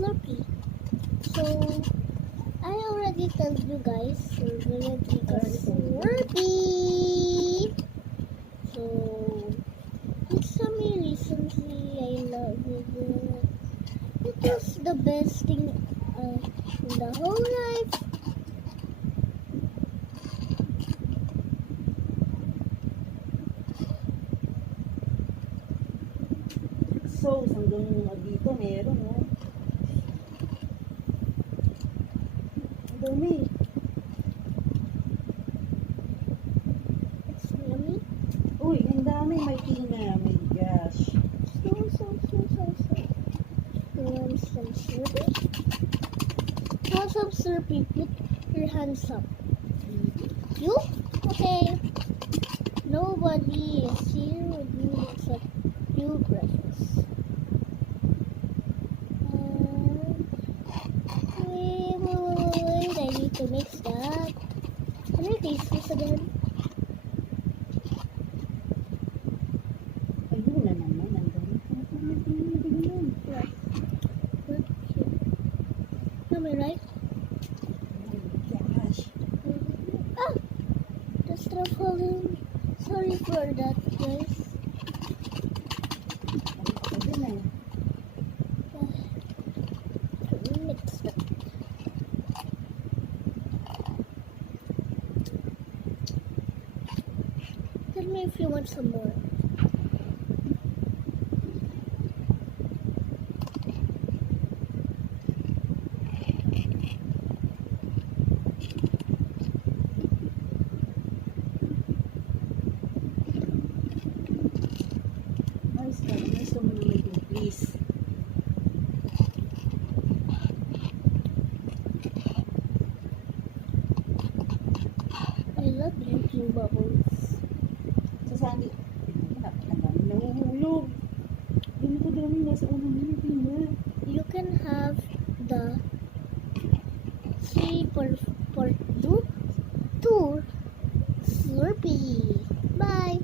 Slurpee. So, I already told you guys, we're gonna take a Slurpee. So, it's me recently, I love it. It is the best thing in the whole life. So, hanggang dito meron, no? Ang dami. It's yummy. Uy, ang dami. May tina. My gosh. So. You want some Slurpee? Want some Slurpee? Put your hands up. You? Okay. Nobody is here with me except you, precious. Wait, I need to mix that. Can I taste this again? Ayun na naman. Ang dami. Tingnan. Look here. Am I right? My gosh. Ah! The straw falling. Sorry for that, guys. Ayun na. Mix that. Tell me if you want some more. Nice ka. Nice naman naman ito. Please. I love drinking bubbles. Sa Sandy. Ang dami nahuhulog. Ganito dami. Nasa unang minute na. You can have the 3 for 2 Slurpee. Bye.